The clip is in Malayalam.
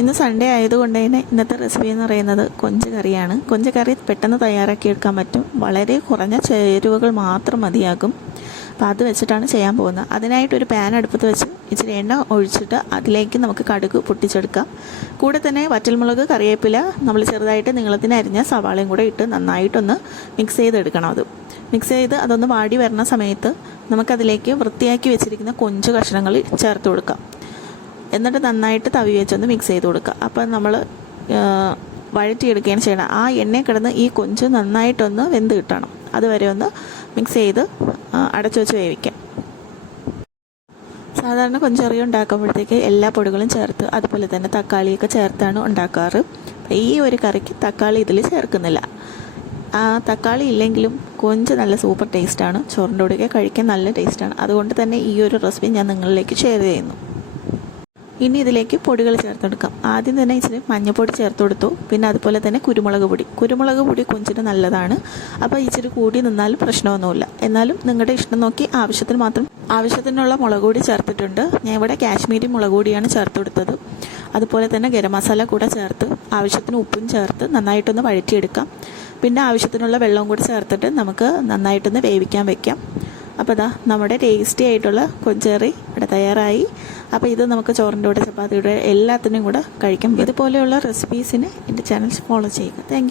ഇന്ന് സൺഡേ ആയതുകൊണ്ട് തന്നെ ഇന്നത്തെ റെസിപ്പി എന്ന് പറയുന്നത് കൊഞ്ച് കറിയാണ്. കൊഞ്ച് കറി പെട്ടെന്ന് തയ്യാറാക്കി എടുക്കാൻ പറ്റും. വളരെ കുറഞ്ഞ ചേരുവകൾ മാത്രം മതിയാകും. അപ്പോൾ അത് വെച്ചിട്ടാണ് ചെയ്യാൻ പോകുന്നത്. അതിനായിട്ടൊരു പാൻ അടുപ്പത്ത് വെച്ച് ഇച്ചിരി എണ്ണ ഒഴിച്ചിട്ട് അതിലേക്ക് നമുക്ക് കടുക് പൊട്ടിച്ചെടുക്കാം. കൂടെ തന്നെ വറ്റൽമുളക്, കറിവേപ്പില, നമ്മൾ ചെറുതായിട്ട് നീളത്തിന് അരിഞ്ഞ സവാളയും കൂടെ ഇട്ട് നന്നായിട്ടൊന്ന് മിക്സ് ചെയ്തെടുക്കണം. അത് മിക്സ് ചെയ്ത് അതൊന്ന് വാടി വരുന്ന സമയത്ത് നമുക്കതിലേക്ക് വൃത്തിയാക്കി വെച്ചിരിക്കുന്ന കൊഞ്ച് കഷ്ണങ്ങൾ ചേർത്ത് കൊടുക്കാം. എന്നിട്ട് നന്നായിട്ട് തവി വെച്ചൊന്ന് മിക്സ് ചെയ്ത് കൊടുക്കുക. അപ്പം നമ്മൾ വഴറ്റിയെടുക്കുകയാണ് ചെയ്യണം. ആ എണ്ണയിൽ കിടന്ന് ഈ കൊഞ്ച് നന്നായിട്ടൊന്ന് വെന്ത് കിട്ടണം. അതുവരെ ഒന്ന് മിക്സ് ചെയ്ത് അടച്ചു വെച്ച് വേവിക്കാം. സാധാരണ കൊഞ്ചറി ഉണ്ടാക്കുമ്പോഴത്തേക്ക് എല്ലാ പൊടികളും ചേർത്ത് അതുപോലെ തന്നെ തക്കാളിയൊക്കെ ചേർത്താണ് ഉണ്ടാക്കാറ്. ഈ ഒരു കറിക്ക് തക്കാളി ഇതിൽ ചേർക്കുന്നില്ല. തക്കാളി ഇല്ലെങ്കിലും കൊഞ്ച് നല്ല സൂപ്പർ ടേസ്റ്റാണ്. ചോറിൻ്റെ കൂടെയൊക്കെ കഴിക്കാൻ നല്ല ടേസ്റ്റാണ്. അതുകൊണ്ട് തന്നെ ഈ ഒരു റെസിപ്പി ഞാൻ നിങ്ങളിലേക്ക് ഷെയർ ചെയ്യുന്നു. ഇനി ഇതിലേക്ക് പൊടികൾ ചേർത്തെടുക്കാം. ആദ്യം തന്നെ ഇച്ചിരി മഞ്ഞൾപ്പൊടി ചേർത്ത് കൊടുത്തു. പിന്നെ അതുപോലെ തന്നെ കുരുമുളക് പൊടി കൊഞ്ചിന് നല്ലതാണ്. അപ്പോൾ ഇച്ചിരി കൂടി നിന്നാലും പ്രശ്നമൊന്നുമില്ല. എന്നാലും നിങ്ങളുടെ ഇഷ്ടം നോക്കി ആവശ്യത്തിനുള്ള മുളക് പൊടി ചേർത്തിട്ടുണ്ട്. ഞാൻ ഇവിടെ കാശ്മീരി മുളക് പൊടിയാണ് ചേർത്ത് കൊടുത്തത്. അതുപോലെ തന്നെ ഗരം മസാല കൂടെ ചേർത്ത് ആവശ്യത്തിന് ഉപ്പും ചേർത്ത് നന്നായിട്ടൊന്ന് വഴറ്റിയെടുക്കാം. പിന്നെ ആവശ്യത്തിനുള്ള വെള്ളവും കൂടി ചേർത്തിട്ട് നമുക്ക് നന്നായിട്ടൊന്ന് വേവിക്കാൻ വയ്ക്കാം. അപ്പോൾ ഇതാ നമ്മുടെ ടേസ്റ്റി ആയിട്ടുള്ള കൊഞ്ചറി ഇവിടെ തയ്യാറായി. അപ്പോൾ ഇത് നമുക്ക് ചോറിൻ്റെ കൂടെ, ചപ്പാത്തിയുടെ എല്ലാത്തിനും കൂടെ കഴിക്കാം. ഇതുപോലെയുള്ള റെസിപ്പീസിന് എൻ്റെ ചാനൽ ഫോളോ ചെയ്യുക. Thank you.